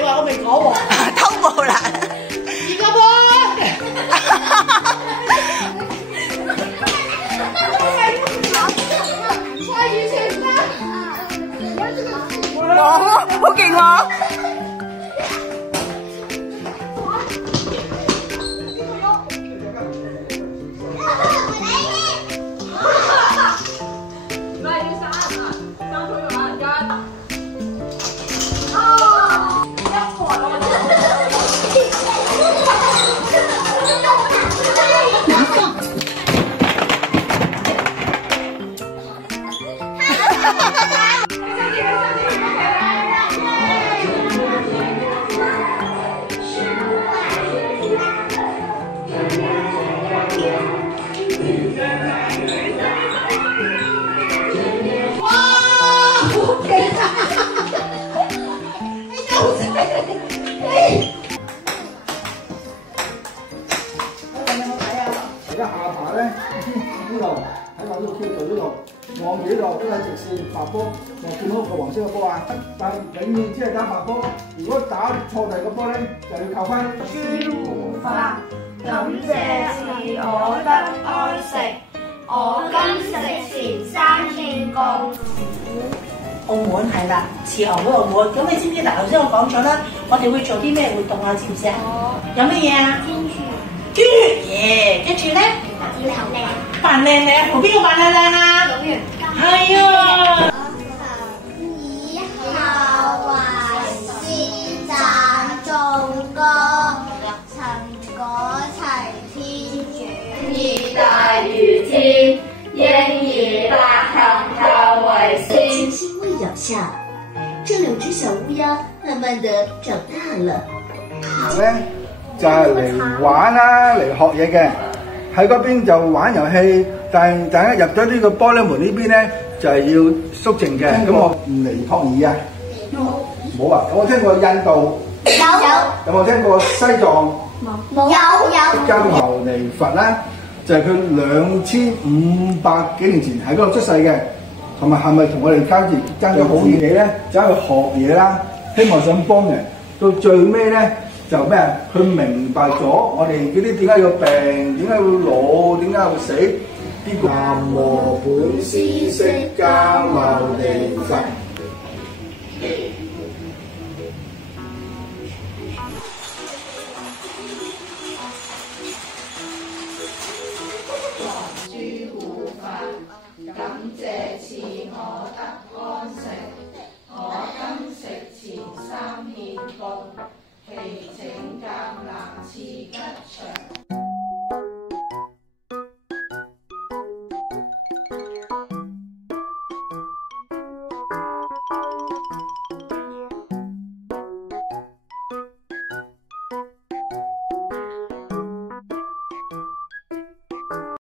喂，我未講喎。偷步啦！二個波。哦，好勁喎！而家下巴咧，呢度喺我呢個 Q 度呢度望住呢度都係直線白波，就見到個黃色嘅波啊！但係永遠只係打白波，如果打錯第二個波咧，就要扣分。朱胡花，感謝是我得安食，我今食前3獻供。澳門係啦，慈航嗰個澳門。咁你知唔知嗱？頭先我講咗啦，我哋會做啲咩活動啊？知唔知啊？有乜嘢啊？捐嘢，跟住咧扮靚靚，同邊個扮靚靚啊？係啊！以孝為師，讚頌歌，曾果齊天主，義大如天，應以百行頭為先。輕輕微咬下，這2隻小烏鴉慢慢地長大了。咧就係嚟玩啦，嚟學嘢嘅。喺嗰邊就玩遊戲，但係大家入咗呢個玻璃門呢邊咧，就係要肅靜嘅。咁我唔尼泊爾啊，冇啊！有冇聽過印度？有冇聽過西藏？釋迦牟尼佛咧，就係佢2500幾年前喺嗰度出世嘅，同埋係咪同我哋爭咗好遠嘢咧？走去學嘢啦，希望想幫人。到最尾咧就咩啊？佢明白咗我哋嗰啲點解要病，點解要老，點解要死？呢個南無本師釋迦牟尼佛。